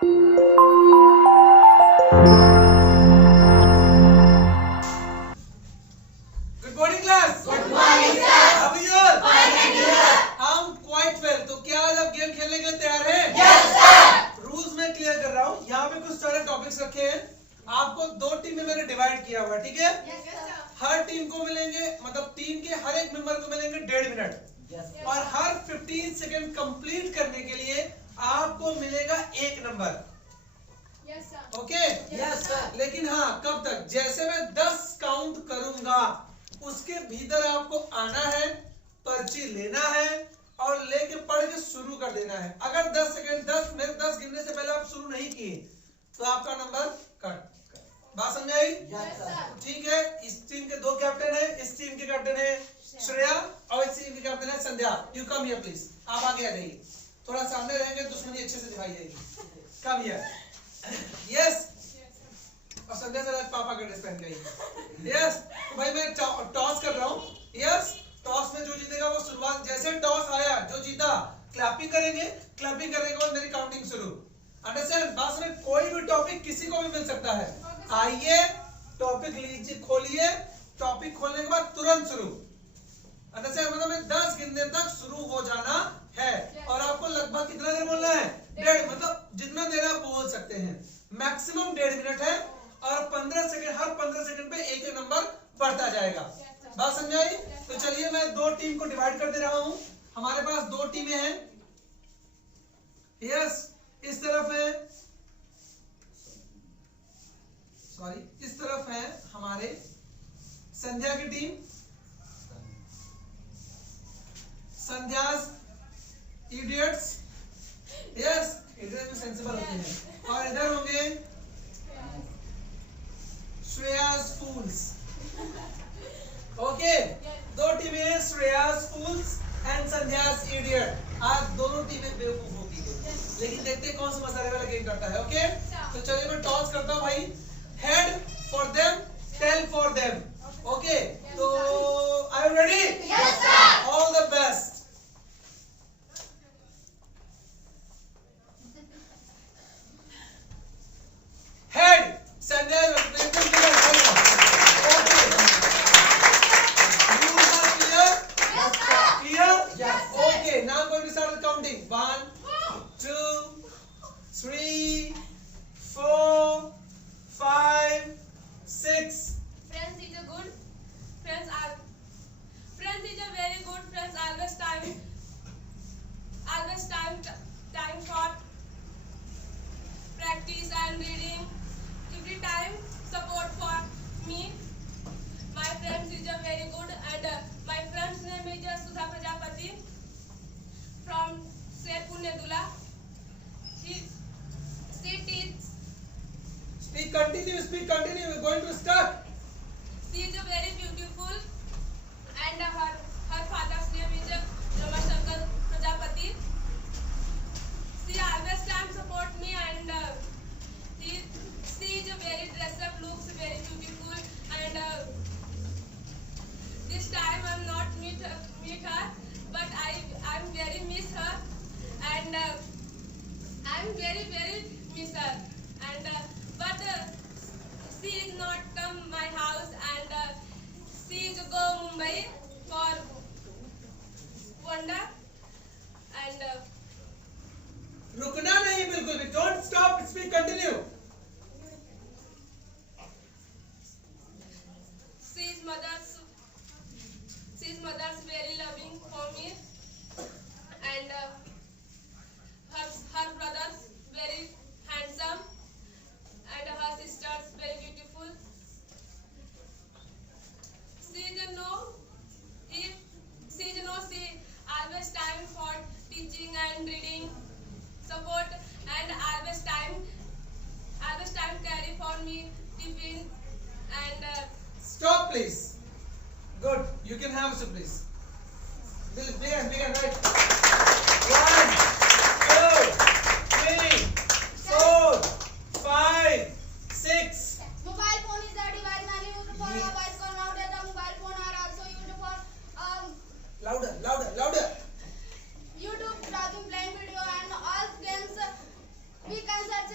Good morning class. Good morning, sir. How are you all? Fine, thank you, sir. I'm quite well. तो क्या आज आप game खेलने के लिए तैयार हैं? Yes, sir. रूल्स मैं क्लियर कर रहा हूँ. यहाँ पे कुछ सारे टॉपिक्स रखे हैं. आपको दो टीम में मैंने डिवाइड किया हुआ है, ठीक है? Yes, sir. हर टीम को मिलेंगे, मतलब टीम के हर एक मेंबर को मिलेंगे 1.5 मिनट. और हर 15 सेकंड कंप्लीट करने के लिए आपको मिलेगा 1 number. Yes, sir. Okay? Yes, sir. लेकिन हाँ, कब तक? जैसे मैं 10 काउंट करूंगा उसके भीतर आपको आना है, पर्ची लेना है और लेके पढ़ के शुरू कर देना है. अगर 10 गिनने से पहले आप शुरू नहीं किए तो आपका नंबर कट. बात समझाई? Yes, sir. ठीक है. इस टीम के 2 कैप्टन है, इस टीम के कैप्टन है श्रेया और इस टीम के कैप्टन है Sandhya. You come here please. आप आगे आ जाइए. थोड़ा सामने रहेंगे, दुश्मनी अच्छे से दिखाई देगी. Come here. यस. और संध्या से पापा का ड्रेस पहन के आइए. यस. तो भाई मैं टॉस कर रहा हूँ. यस. टॉस में जो जीतेगा वो शुरुआत, जैसे टॉस आया जो जीता क्लैपिंग करेंगे. क्लैपिंग करने के बाद मेरी काउंटिंग शुरू. अंडरस्टैंड? बात सुनिए. कोई भी टॉपिक किसी को भी मिल सकता है. आइए टॉपिक लीजिए, खोलिए. टॉपिक खोलने के बाद तुरंत शुरू. अंडरस्टैंड? मतलब मैं 10 गिनने तक शुरू हो जाना है. और आपको लगभग कितना देर बोलना है? 1.5. मतलब जितना देर आप बोल सकते हैं. मैक्सिमम 1.5 मिनट है. और 15 सेकंड, हर 15 सेकंड पे एक नंबर बढ़ता जाएगा. बात समझाई? तो चलिए मैं 2 टीम को डिवाइड कर दे रहा हूं. हमारे पास 2 टीमें हैं. यस. इस तरफ है, सॉरी, इस तरफ है हमारे संध्या की टीम. संध्यास इडियट्स. यस. इडियट्स में सेंसिबल होते हैं. और इधर होंगे श्रेयास फूल्स. ओके. 2 टीमें हैं, श्रेयास फूल्स एंड संध्यास इडियट. आज दोनों टीमें बेवकूफ होगी, लेकिन देखते हैं कौन सा मसाले वाला गेम करता है. ओके. तो चलिए मैं टॉस करता हूं भाई. Head for them, tail for them. Okay. तो are you ready? Yes, sir. All the best. Head Sandhya. बिल्कुल clear. Okay. Rules are clear? Yes, sir. Clear? Yes, sir. Okay, now I'm going to start the counting. 1, 2, 3, 4, 5, 6. Friends is a good. Friends is a very good. Friends always time for practice and reading. Every time support for me. My friends is a very good, and my friend's name is Sudha Prajapati from Sherpur Nedula. She teaches. Speak continue. We're going to start. She is a very beautiful, and her father's name is Ramashankar Prajapati. She always time support me, and she is a very dress up, looks very beautiful, and this time I'm not meet her, but I'm very miss her, and I'm very miss her, and but she is not come my house, and she is go Mumbai for wonder, and रुकना नहीं बिल्कुल भी. Don't stop. Speak continue. she's mother's very loving for me, and her brothers very handsome, and her sisters very beautiful. She always time for teaching and reading, support, and always time carry for me tiffin, and Stop please. Good. You can have some please. Begin, right. 1, 2, 3, 4, 5, 6. Mobile phone is a device mainly used for voice call. Nowadays, the mobile phone are also used for Louder. YouTube, browsing, playing video, and all games. We can search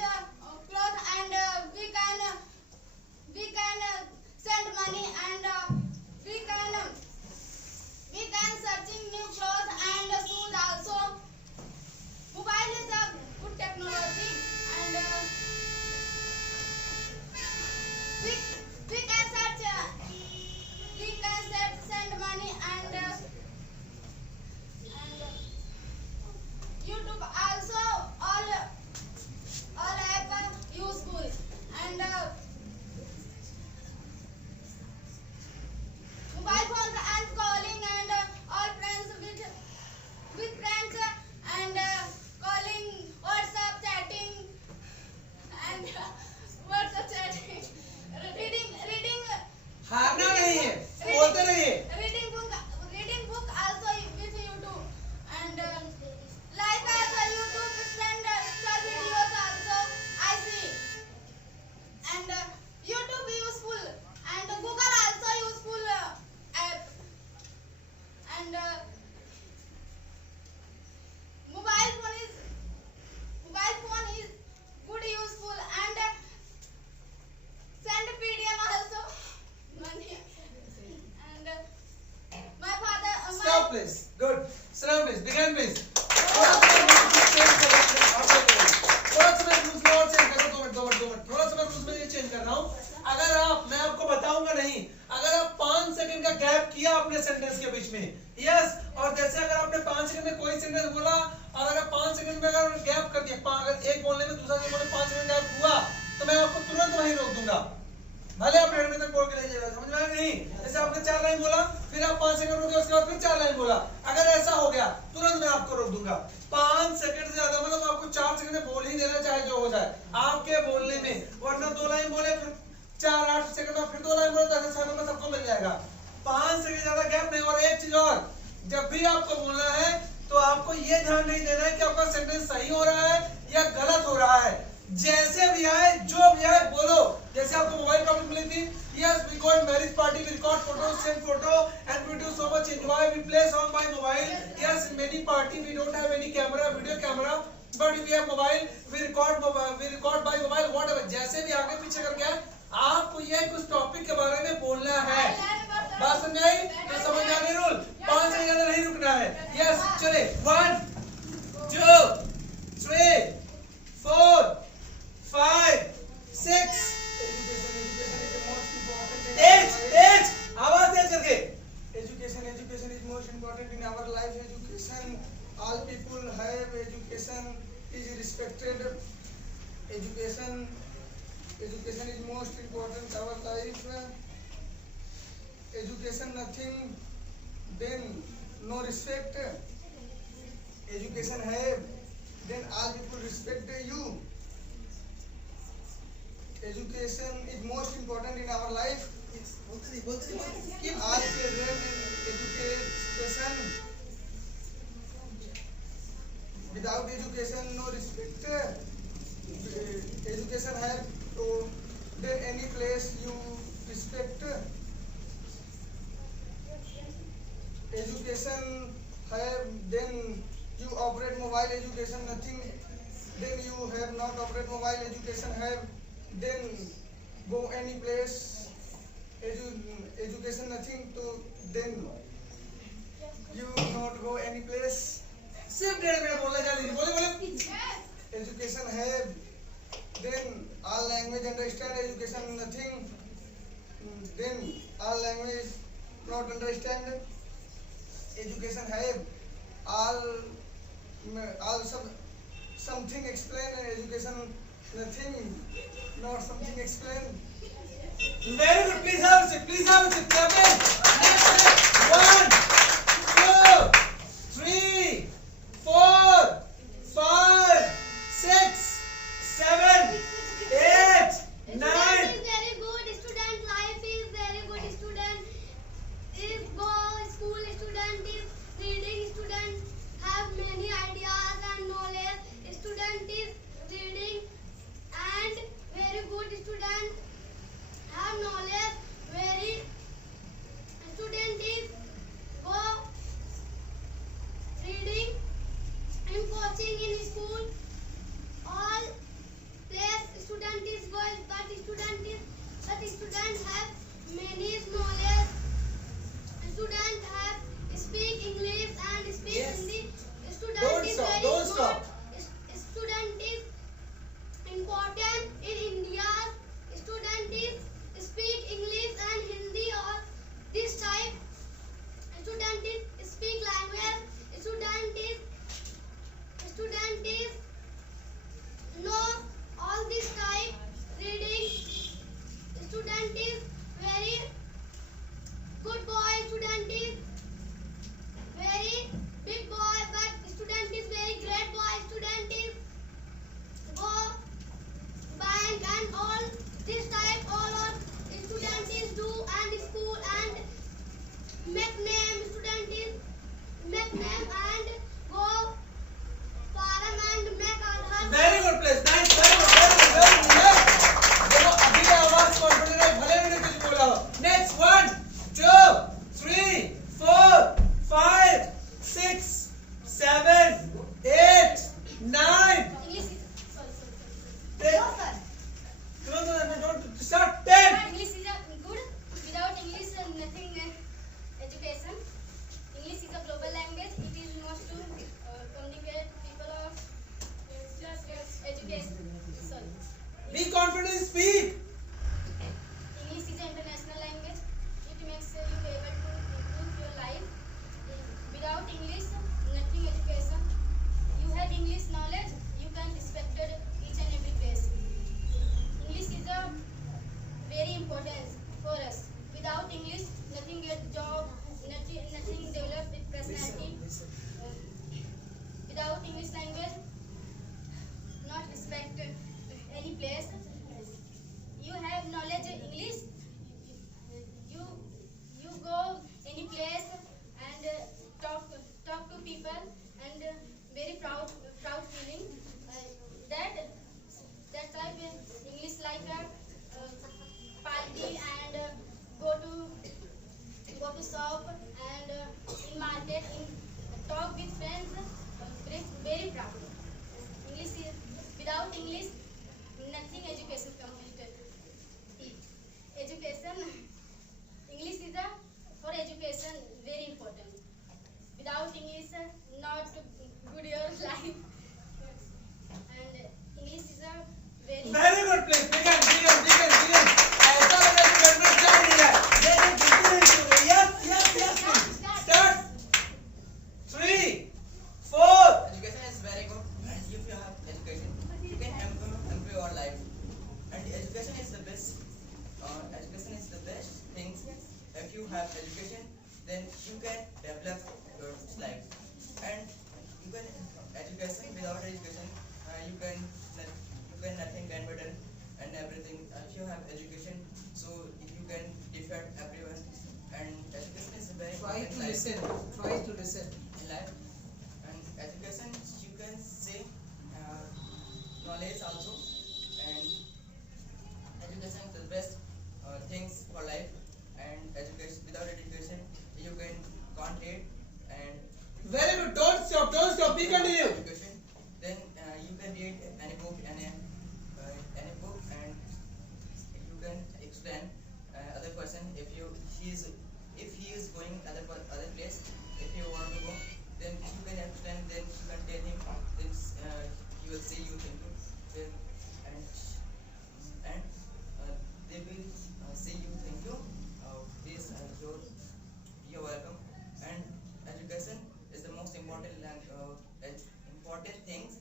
भी आपको बोलना है तो आपको ये ध्यान नहीं देना है कि आपका सेंटेंस सही हो रहा है या गलत हो रहा है। जैसे भी आए जो भी आए बोलो। जैसे आपको मोबाइल टॉपिक मिली थी, yes we go in marriage party, we record photos, send photo and we do so much enjoy, we play song by mobile. Yes, in many party we don't have any camera, video camera, but we have mobile, we record by mobile, whatever. जैसे भी आगे पीछे करके आए, आपको ये कुछ topic के बारे में बोलना है। बात समझ आई? तो समझ आ गई रूल? 5 से ज्यादा नहीं रुकना है। यस, चले 1 2 3 4 5 6 तेज आवाज तेज करके। Education is most important in our life. Education, all people have education is respected. Education is most important in our life. Education nothing, then no respect. Education have, then all people respect you. Education is most important in our life. Keep all children in education. Without education, no respect. Education have to then any place you respect. Education have then you operate mobile. Education nothing. Then you have not operate mobile. Education have then go any place. Education nothing to then you not go any place. सिर्फ 1.5 minute बोलना चाहिए। बोले Education have, then all language understand. Education nothing, then all language not understand. Education have all something explain. Education nothing, not something explain. Very good. Please have a seat. Please have a seat. Clap it. Next. 1 2 3 4 5 6 7 8 9 Student is very good. Student life is very good. Student is go school. Student is reading. Student have many ideas and knowledge. Student is reading and very good. Student have knowledge. Very student is go reading and coaching in school. All place student is going, but student have many knowledge. Student have speak English and speak Yes. Hindi. Student Don't is stop, very don't good. stop. Student is important in India. Student is speak English and Hindi or this type. Student is speak language. Student is know all this type reading. Student is very good boy. Student is very big boy, but student is very great boy. Student is go bank and all this type. All or student is do and school and make name. Student is make name and go farm and make Aadhaar. Very good place. Nice. Very good. Very good. Very good. Yes. देखो अभी आवाज confident है, भले ही कुछ बोला हो। Next 1 2 3 4 5 6 7 8 9 English is 10. no sir. No, don't start 10. English is a good. Without English, nothing. Education. English is a global language. It is used to communicate people of education. Sorry. Be confident. Speak. English is an international language. It makes you able to improve your life. Without English, nothing education. You have English knowledge, you can respect each and every place. English is a very important for us. Without English, nothing get job, nothing develop with personality. Without English language, not respect any place. You have knowledge English. You go any place and talk English, nothing education completed. Education, English is a for education very important. Without English, not good your life. And English is a very very good please begin ऐसा लग रहा है कि गड़बड़ चल रही है लेकिन बिल्कुल नहीं चल रही yes start 3 4 Education is very good, and if you have education, you can improve your life. And education is the best. Education is the best thing. If you have education, then you can develop your life. And you can education without education, you can nothing can be done and everything. If you have education, so you can defeat everyone. And education is a very try important to life. listen In life. And education, you can say knowledge also. And education is the best things for life. And education, without education you can't eat. And very good don't stop we continue education, then you can read any book and you can explain other person if he is going other place. If you want to go, then you can explain, then you can tell him, then he will say you thank you, then and they will say you thank you, please you're welcome. And education is the most important important things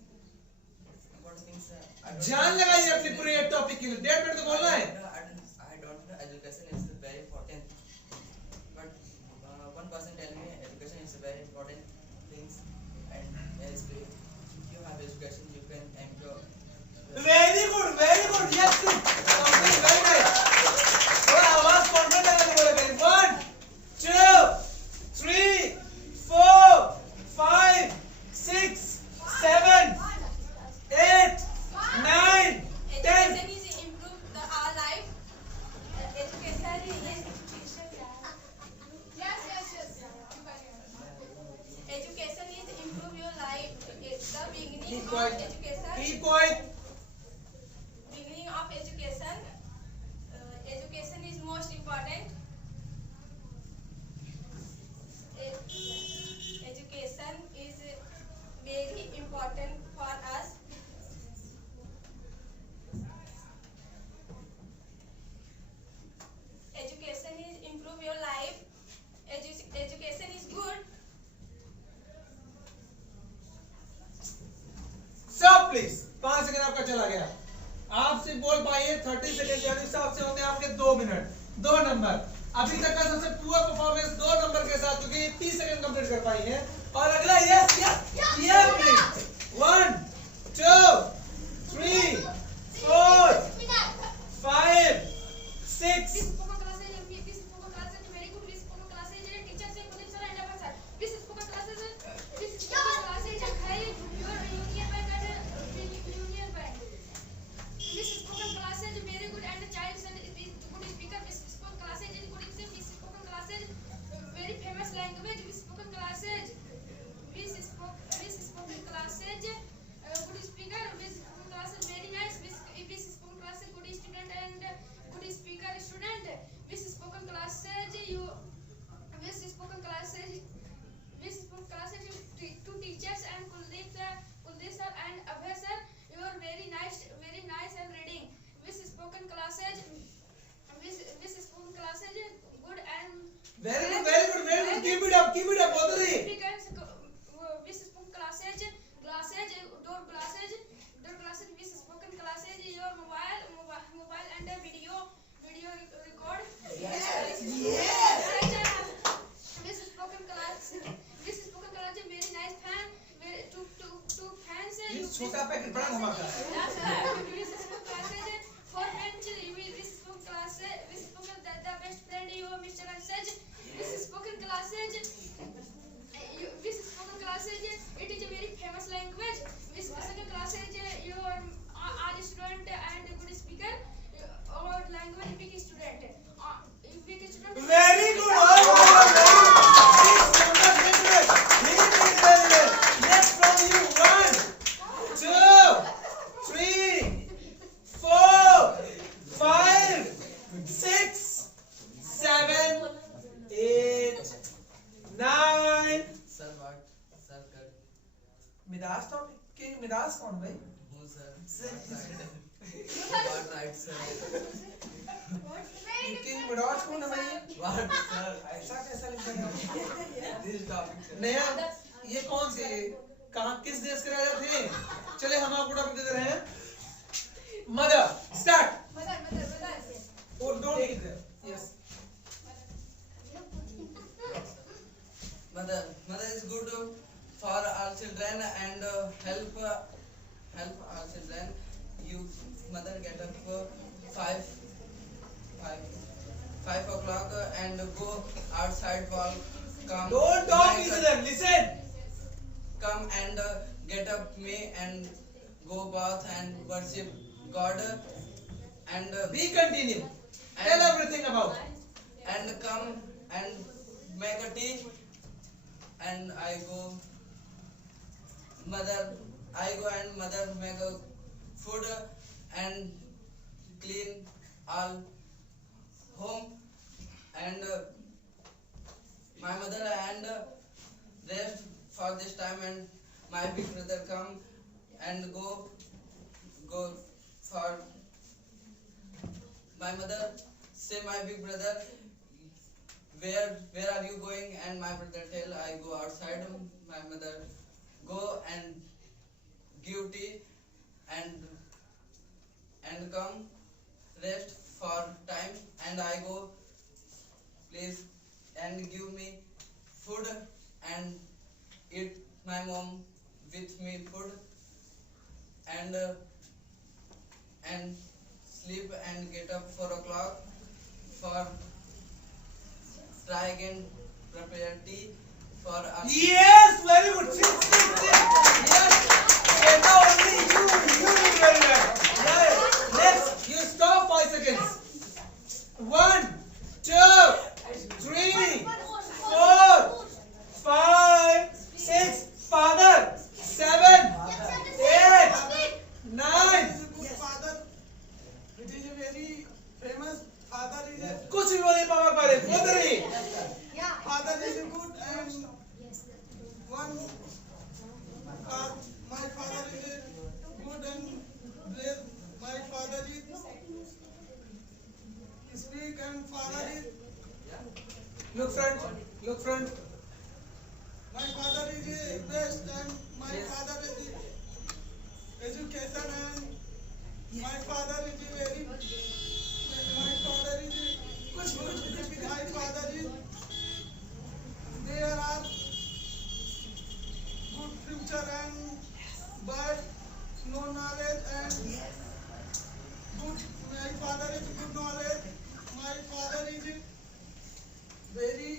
जान लगाइए अपनी पूरे topic के लिए 1.5 minute तो बोलना है I don't know education is very important, but one person tell me education is a very important things. And if you have education, you can improve. Very good yes something very nice थोड़ा आवाज confident लगा के बोले मेरी 1 2 3 4 5 6 7 8 9 10 Education is improve our life. Education is yes. Education is improve your life. It's the beginning keep of quiet education. Beginning of education. Education is most important. Education is very important for us. Education is improve your life. Education is good. Stop please 5 second आपका चला गया आप सिर्फ बोल पाइए 30 second यानी हिसाब से होंगे आपके 2 मिनट 2 नंबर अभी तक का सबसे पुअर परफॉर्मेंस 2 नंबर के साथ क्योंकि 30 सेकंड कंप्लीट कर पाई है और अगला yes please 1 2 3 4 5 6 Good speaker, What right, sir? King मिडॉट कौन है भाई? What, sir? ऐसा कैसा लिखा है? This topic, sir. नया ये कौन से कहाँ किस देश के राजा थे? चले हम आपको टॉपिक दे रहे हैं। Mother start. और don't take there. Yes. Mother is good for our children and help our children. You mother get up 5 o'clock and go outside walk. Come. Don't talk like each a- other. Listen. Come and get up me and go bath and worship God and Be continue. Tell everything about. and come and make a tea and I go and mother make a food and clean all home and my mother and rest for this time and my big brother come and go for my mother say my big brother where are you going and my brother tell I go outside my mother go and give tea and come rest for time and I go please and give me food and eat my mom with me food and sleep and get up 4 o'clock for try again prepare tea for us. Yes, very good. Sit. Yes. Beta, only you did very well. Yes. Next, you stop 5 seconds. 1, 2, 3, 4, 5, 6. Father. 7, 8, 9. Good father. It is a very famous father is a कुछ भी बोलिए पापा पहले बोल रही। father is a good and one my father is a good and brave. My father is speak and father is Look front. my father is a best and my father is a education and my father is a very my father is a my father is there are good future and but no knowledge and good my father is good knowledge my father is very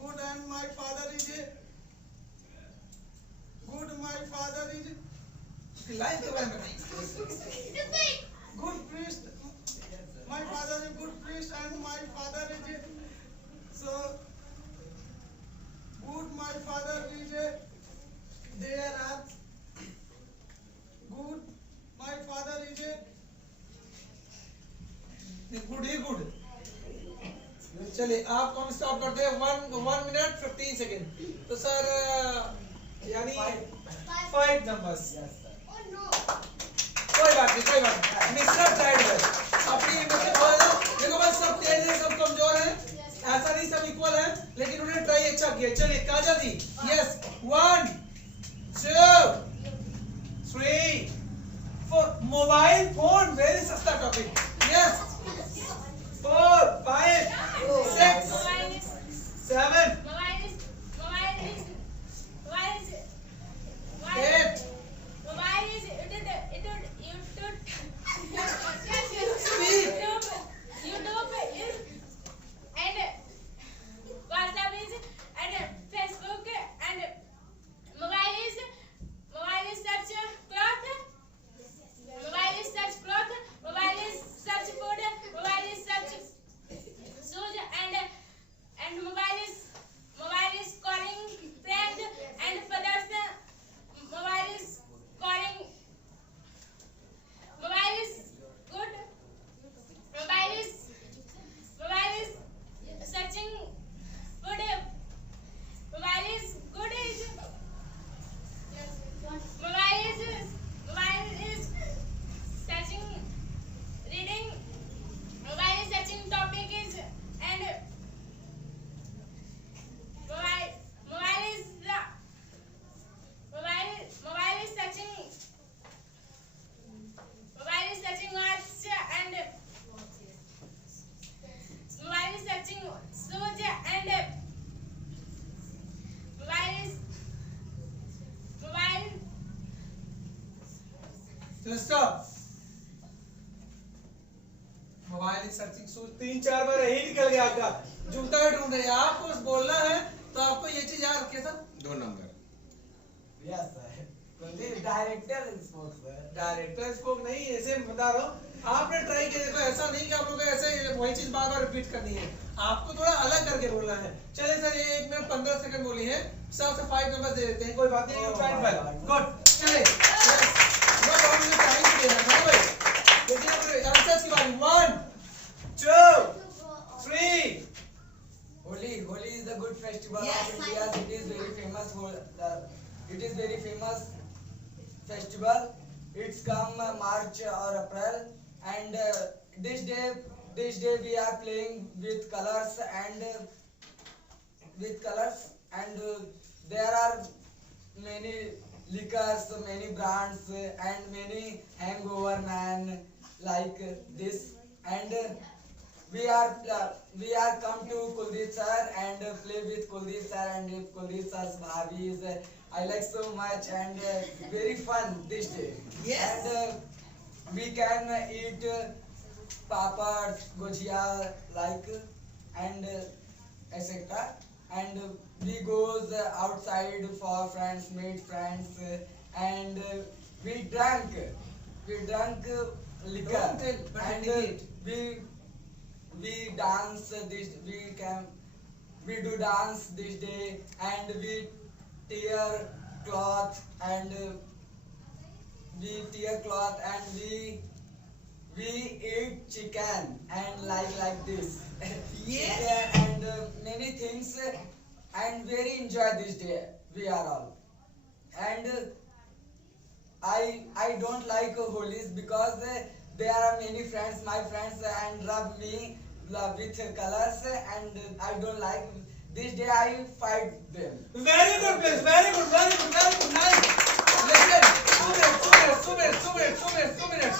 good and my father is good my father is line के बारे में बताइए। good priest my father is good priest and my father is so good my father is there are good my father is good. चलिए आप कौन stop करते हैं? 1 minute 15 second. तो सर यानी 5 नंबर्स। कोई बात नहीं। मिस्टर ट्राइड है अपनी हिम्मत खोल दो। देखो बस सब तेज है सब कमजोर हैं ऐसा नहीं सब इक्वल है लेकिन उन्होंने ट्राई अच्छा किया। चलिए काजल दी यस 1 2 3 4 मोबाइल फोन वेरी सस्ता topic yes 4 5 6 7 8 and mobile is चलो स्टॉप। मोबाइल सर्चिंग शूज 3-4 बार यही निकल गया आपका। जूता ढूंढ रहे हैं आपको, बस बोलना है तो आपको ये चीज याद रखिए sir. 2 number. Yes sir. Director spoke sir. Director scope नहीं, ऐसे बता रहा हूँ आपने ट्राई किया। देखो ऐसा नहीं कि आप लोगों को ऐसे वही चीज बार बार रिपीट करनी है, आपको थोड़ा अलग करके बोलना है। चले सर, ये 1 मिनट 15 सेकंड बोली है, सबसे 5 नंबर दे देते हैं, कोई बात नहीं। गुड, चले नो प्रॉब्लम, टाइम देना है भाई। देखिए अपने आंसर्स की बारी। 1 2 3। Holi is a good festival of India. It is very famous for it is very famous festival. It's come March or April, and this day we are playing with colors and there are many liquors, many brands, and many hangover man like this, and we are come to Kuldeep sir and play with Kuldeep sir and Kuldeep sir's bhabis. I like so much and very fun this day. Yes. And we can eat papads, gojia like and etc. And we goes outside for friends, meet friends, and we drank liquor Don't tell, but and indicate. we dance we do dance this day, and we tear cloth and we eat chicken and like this. Yes. Chicken and many things, and very enjoy this day we are all. And I don't like holies because there are many friends, my friends, and rub me with colors, and I don't like. This day I fight them. Very good, please. Very good. Nice. Listen, 2 minutes.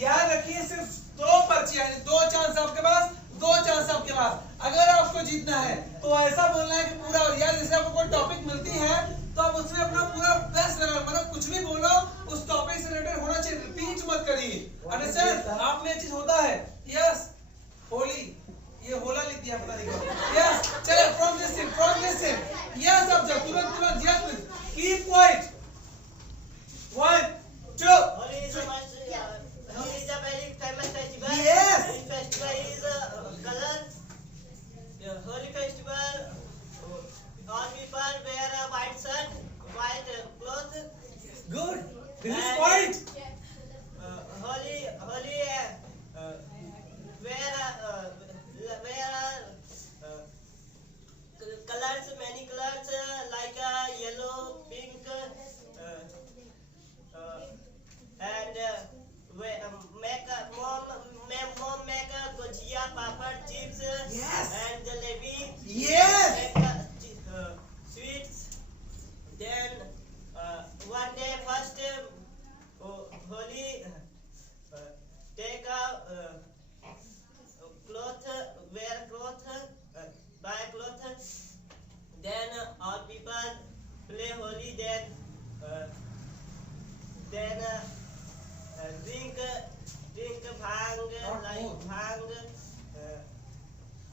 याद रखिए, सिर्फ 2 पर्चियां, 2 chance आपके पास, 2 chance आपके पास। अगर आपको जीतना है तो ऐसा बोलना है कि पूरा, और यार जैसे आपको कोई टॉपिक मिलती है तो आप उसमें अपना पूरा बेस्ट लगा, मतलब कुछ भी बोलो उस टॉपिक से रिलेटेड होना चाहिए, रिपीट मत करिए। अंडरस्टैंड? आप में चीज होता है। यस, होली, ये होला लिख दिया पता नहीं कौन। यस, चलो फ्रॉम दिस सीन। यस, अब जब तुरंत yes please keep quiet. 1 2 Holi is a very famous festival. Yes. This festival is colors. Holi festival. All people wear a white shirt, white clothes. Good. This is point. Holi colors, many colors like yellow, pink, and mom make gujia, papad, chips, Yes. and jalebi. Yes. Make sweets. Then one day first Holi take a cloth, wear cloth, buy cloth. Then all people play Holi. Then drink bhang, Not like more. bhang.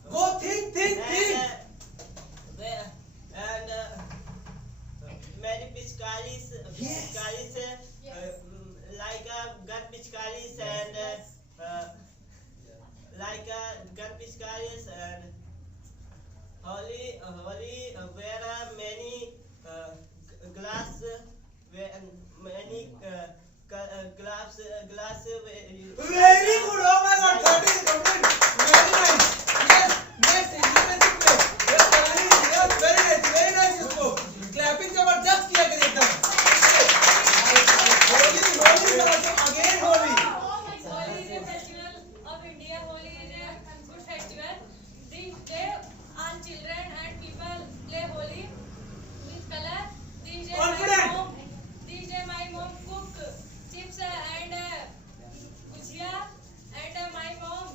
Go think. And many pichkaris, Yes. like gun pichkaris and gun pichkaris, and Holi where many glass, many glass. Very good. Oh my God, 30 is complete. Very nice. Yes. Next, independent play. Yes, very nice. You spoke. Clapping जबरदस्त किया करिए एकदम। Holi is also again Holi. Holi is a festival of India. Holi is a good festival. This day, all children and people play Holi with color. This day, Confident. my mom cook chips and gujia, and my mom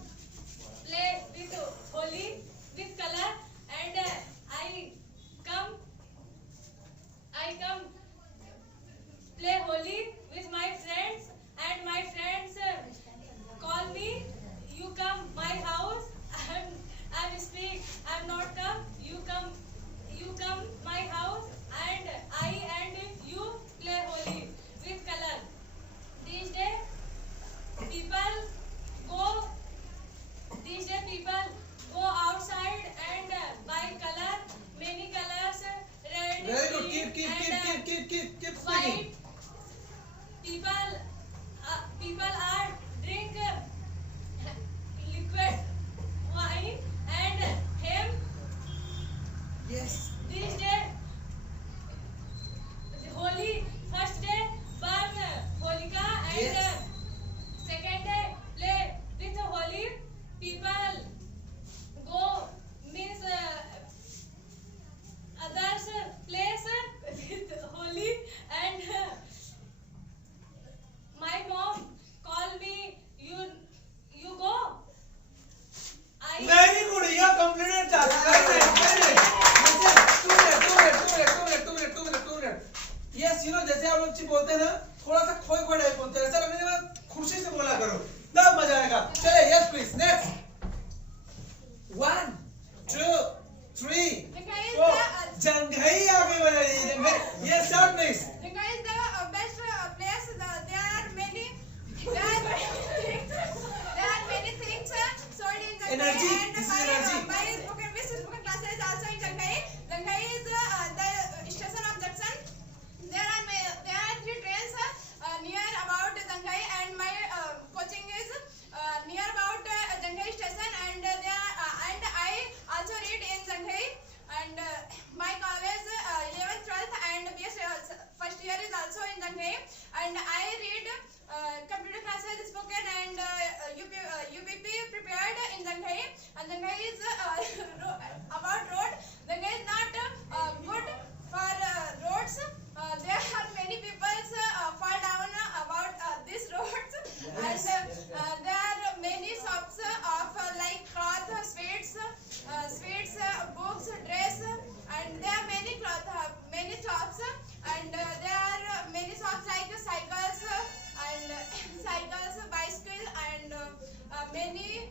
many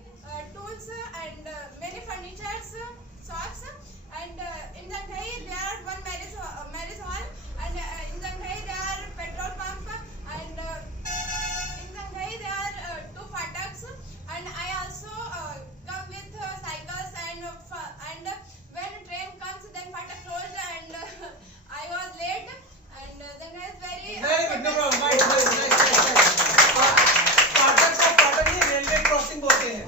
tools and many furnitures, shops, and in Zanghai there are one marriage hall, and in Zanghai there are petrol pump, and in Zanghai there are two fataks, and I also come with cycles, and when train comes then fatak closed, and I was late, and Zanghai is very good, no problem. Nice. फाटक को फाटक नहीं, railway crossing बोलते हैं.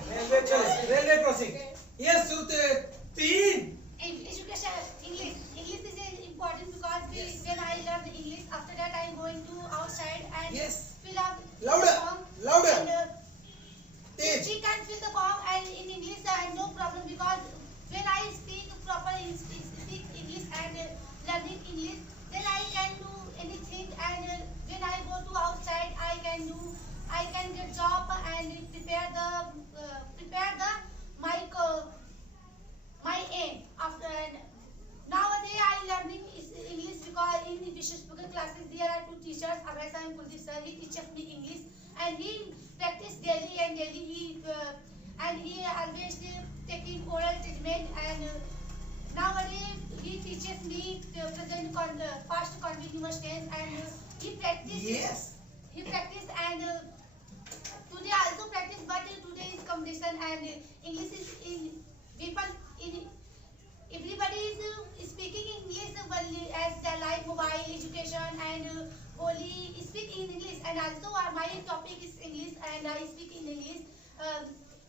Railway crossing. Yes, तीन. Education, English is important because when I learn English, after that I am going to outside and Yes. fill up Louder, the form. louder. And, Teach. she can fill the form and in English no problem because when I speak proper speak English and learning English, then I can do anything, and when I go to outside I can get job and prepare the my aim after. And nowadays I learning English because in Vishnu spoken classes there are two teachers, Abrasa and Kuldeep sir. He teaches me English and he practice daily and he always taking oral treatment, and nowadays he teaches me present past continuous tense, and he practice. Yes. He practice and today also practice, but today is competition and English is in people in everybody is speaking English as their life, mobile, education, and only speak in English, and also my topic is English and I speak in English.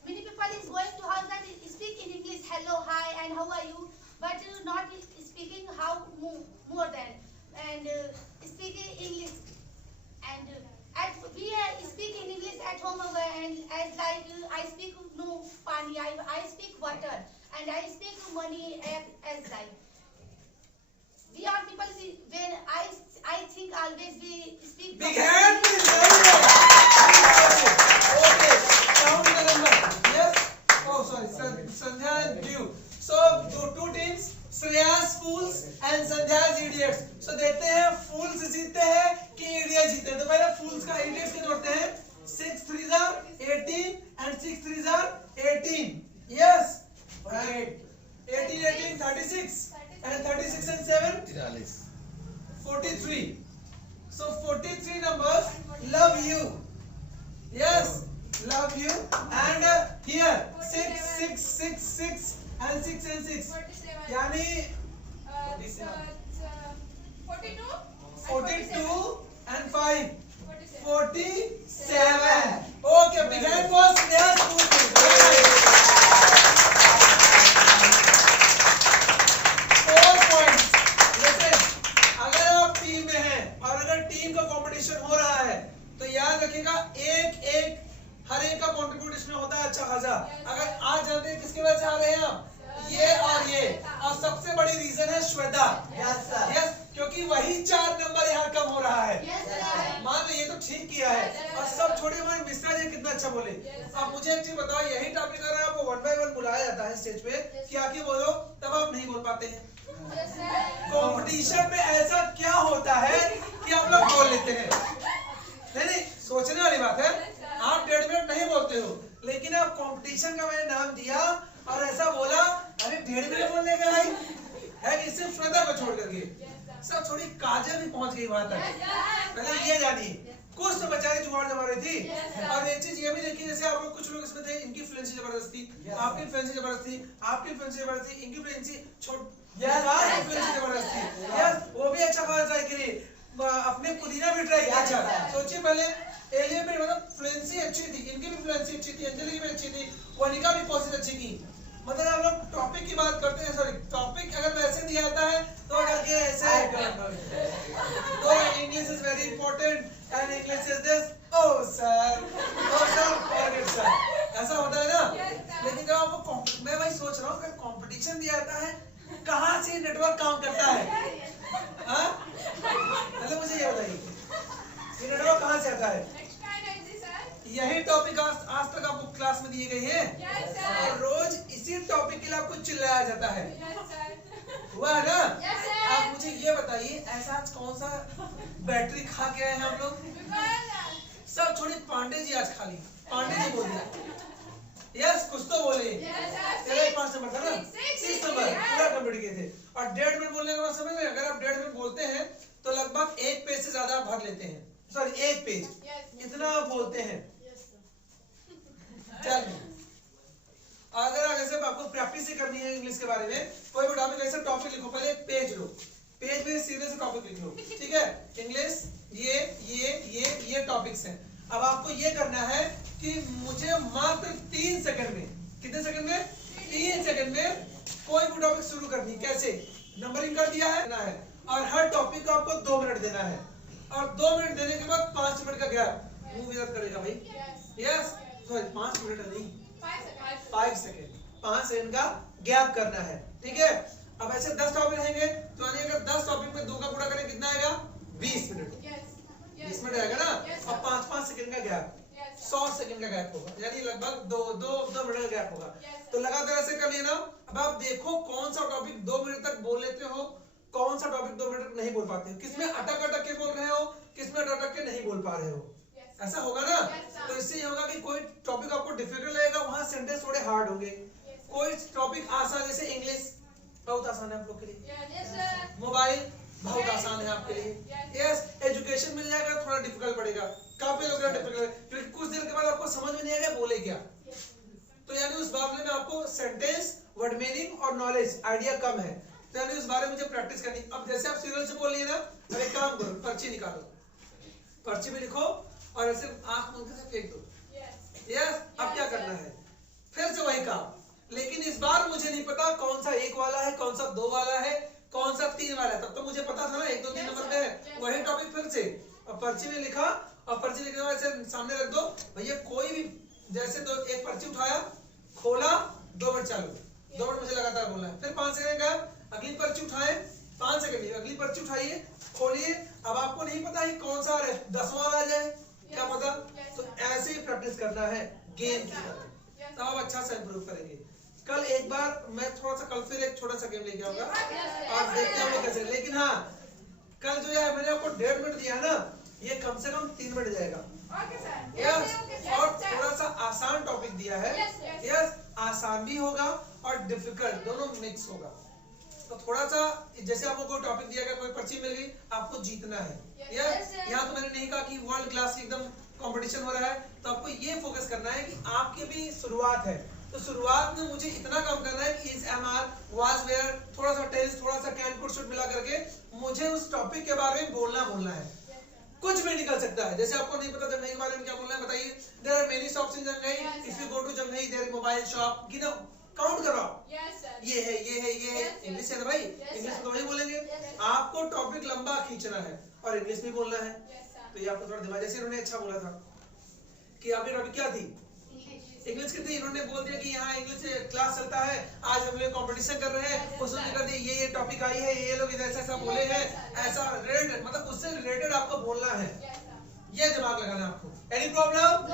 Many people is going to house and speak in English, hello, hi, and how are you, but not speaking how more than and speaking English. And we speak in English at home, and as like I speak no pani, I speak water, and I speak money as like. We are people when I think always we speak. Big hand, please. Okay, count the number. Yes. Oh, sorry, Sandhya and Dew. So two teams, Shreya's fools and Sandhya's idiots. So देखते हैं fools जीतते हैं कि idiots जीतते हैं. तो पहले fools का idiots के जोड़ते हैं. 6 3s are 18 and 6 3s are 18. Yes. 18 18 36 and 36 and 7 43. So 43 numbers love you. Yes, love you. And here 6 6 6 6 and 6 and 6. 47. यानी 42 and 5 47. Okay, big hand for Sneha School. 4 points. Listen, अगर आप टीम में हैं और अगर टीम का कंपटीशन हो रहा है तो याद रखिएगा एक हर एक का कंट्रीब्यूशन होता है अच्छा खासा. अगर आज जानते हैं किसकी वजह से आ रहे हैं आप, ये और सबसे बड़ी रीजन है श्वेता. यस, क्योंकि वही 4 नंबर यहाँ कम हो रहा है. मान लो ये तो ठीक किया है और सब छोड़े हमारे मिश्रा जी कितना अच्छा बोले. अब मुझे एक चीज बताओ, यही टॉपिक अगर आपको 1 by 1 बुलाया जाता है स्टेज पे कि आके बोलो, तब आप नहीं बोल पाते हैं. कंपटीशन में ऐसा क्या होता है कि आप लोग बोल लेते हैं? नहीं, सोचने वाली बात है. आप 1.5 मिनट नहीं बोलते हो, लेकिन आप कंपटीशन का मैंने नाम दिया और ऐसा बोला, अरे 1.5 मिनट बोलने का भाई है कि सिर्फ श्वेता को छोड़ करके सब थोड़ी काजल भी पहुंच गई वहां तक. पहले ये जानिए, कुछ तो बेचारी जुगाड़ जमा रही थी. और एक चीज ये भी देखिए, जैसे आप लोग कुछ लोग इसमें थे, इनकी फ्लुएंसी जबरदस्ती, आपकी फ्लुएंसी जबरदस्ती, आपकी फ्लुएंसी जबरदस्ती, इनकी फ्लुएंसी जबरदस्ती. यस, वो भी अच्छा खासा ट्राई करिए. अपने पुदीना भी ट्राई किया. अच्छा सोचिए, पहले एलिया पे मतलब फ्लुएंसी अच्छी थी, इनकी भी फ्लुएंसी अच्छी थी, अंजलि की भी अच्छी थी, वनिका भी कोशिश अच्छी की. मतलब हम लोग टॉपिक की बात करते हैं. सॉरी, टॉपिक अगर वैसे दिया जाता है तो करके ऐसे तो English is very important and English is this. Oh sir, forget sir, ऐसा होता है ना. लेकिन जब आपको, मैं वही सोच रहा हूँ कि कंपटीशन दिया जाता है, कहाँ से नेटवर्क काम करता है? हाँ, मतलब मुझे ये बताइए, ये नेटवर्क कहाँ से आता है? यही टॉपिक आज तक आपको क्लास में दिए गए हैं और रोज इसी टॉपिक के लिए आपको चिल्लाया जाता है. हुआ है ना? आप मुझे ये बताइए, ऐसा आज कौन सा बैटरी खा के आए हैं हम लोग? सब छोड़ी, पांडे जी आज खा ली. पांडे जी बोल दिया. यस कुछ तो बोले। Yes, sir. तेरा 5 नंबर था ना, Six 6 नंबर yes. पूरा कंप्लीट किए थे। और 1.5 मिनट बोलने का मतलब समझ रहे हैं, अगर आप 1.5 मिनट बोलते हैं तो लगभग 1 पेज से ज्यादा आप भाग लेते हैं, सॉरी 1 पेज, Yes. इतना आप बोलते हैं। चल अगर ऐसे आपको प्रैक्टिस ही करनी है इंग्लिश के बारे में, कोई भी टॉपिक ऐसे टॉपिक लिखो, पहले एक पेज लो, पेज में सीधे से टॉपिक लिख लो, ठीक है। इंग्लिश ये टॉपिक्स हैं। अब आपको ये करना है कि मुझे मात्र 3 सेकंड में, कितने सेकंड में, 3 सेकंड में कोई भी टॉपिक शुरू करनी। कैसे, नंबरिंग कर दिया है और हर टॉपिक को आपको 2 मिनट देना है, और 2 मिनट देने के बाद 5 मिनट का गैप मुंह विदत करेगा भाई। यस सॉरी 5 मिनट नहीं, 5 सेकंड, 5 सेकंड का गैप करना है, ठीक है। अब ऐसे 10 टॉपिक रहेंगे तो यानी अगर 10 टॉपिक में 2 का पूरा करें कितना आएगा, 20 मिनट, 20 मिनट आएगा ना। और 5-5 सेकंड का गैप, 100 सेकंड का गैप होगा, यानी लगभग 2 मिनट का गैप होगा। तो लगातार ऐसे कर लेना। अब आप देखो कौन सा टॉपिक 2 मिनट तक बोल लेते हो, कौन सा टॉपिक 2 मिनट तक नहीं बोल पाते हो, किसमें अटक के बोल रहे हो, किसमें अटक के नहीं बोल पा रहे हो। ऐसा होगा ना, तो इससे ये होगा कि कोई टॉपिक आपको डिफिकल्ट लगेगा, वहां सेंटेंस थोड़े हार्ड होंगे। कोई टॉपिक आसान, जैसे इंग्लिश बहुत आसान है आप लोग के लिए, मोबाइल बहुत आसान है आपके लिए, यस। एजुकेशन मिल जाएगा, थोड़ा डिफिकल्ट पड़ेगा, काफी लोग डिफिकल्ट, क्योंकि कुछ देर के बाद आपको समझ में नहीं आएगा बोले क्या। तो यानी उस मामले में आपको सेंटेंस, वर्ड मीनिंग और नॉलेज आइडिया कम है, तो यानी उस बारे में मुझे प्रैक्टिस करनी। अब जैसे आप सीरियल से बोल लिए ना, अब एक काम करो, पर्ची निकालो, पर्ची में लिखो और ऐसे आंख मूंद के फेंक दो। यस अब क्या करना है, फिर से वही काम, लेकिन इस बार मुझे नहीं पता कौन सा 1 वाला है, कौन सा 2 वाला है, कौन सा 3 वाला है। तब तो मुझे पता था ना 1 2 3 नंबर पे है, वही टॉपिक फिर से। और पर्ची में लिखा, और पर्ची लिखने के बाद ऐसे सामने रख दो भैया, कोई भी जैसे एक पर्ची उठाया, खोला, 2 मिनट चालू, 2 मिनट मुझे लगातार बोलना है, फिर 5 सेकंड का, अगली पर्ची उठाए, 5 सेकंड, अगली पर्ची उठाइए, खोलिए। अब आपको नहीं पता है कौन सा 10वां वाला आ जाए, क्या पता, तो ऐसे ही प्रैक्टिस करना है गेम की तरह, तब आप अच्छा से इंप्रूव करेंगे। कल एक बार मैं थोड़ा सा, कल फिर एक छोटा सा गेम लेके आऊंगा और देखते हैं हम लोग कैसे। लेकिन हाँ, कल जो है मैंने आपको 1.5 मिनट दिया है ना, ये कम से कम 3 मिनट जाएगा। यस, और थोड़ा सा आसान टॉपिक दिया है, यस, आसान भी होगा और डिफिकल्ट, दोनों मिक्स होगा। तो थोड़ा सा, जैसे आपको कोई टॉपिक दिया गया, कोई पर्ची मिल गई, आपको जीतना है। यस, यहाँ तो मैंने नहीं कहा कि वर्ल्ड क्लास एकदम कंपटीशन हो रहा है, तो आपको ये फोकस करना है कि आपकी भी शुरुआत है, तो शुरुआत में मुझे इतना काम करना है कि इस एमआर, वाज वेयर, थोड़ा सा टेंस, थोड़ा सा कैन, कुड, शुड मिला करके मुझे उस टॉपिक के बारे में बोलना है। कुछ भी निकल सकता है, जैसे आपको नहीं पता जंघई के बारे में क्या बोलना है, बताइए। There are many shops in Janghai, if you go to Janghai there is mobile shop, गिनो, काउंट करो, ये है, इंग्लिश है ना भाई, इंग्लिश में वही बोलेंगे। आपको टॉपिक लंबा खींचना है और इंग्लिश में बोलना है, तो ये आपको थोड़ा दिमाग, जैसे इन्होंने अच्छा बोला था कि आपकी टॉपिक क्या थी, इंग्लिश की थी, इन्होंने बोल दिया कि यहाँ इंग्लिश क्लास चलता है, आज हम लोग कंपटीशन कर रहे हैं, उसने कर दिया ये टॉपिक आई है, ये लोग इधर ऐसा बोले हैं, ऐसा रिलेटेड, मतलब उससे रिलेटेड आपको बोलना है, ये दिमाग लगाना है आपको। Any problem?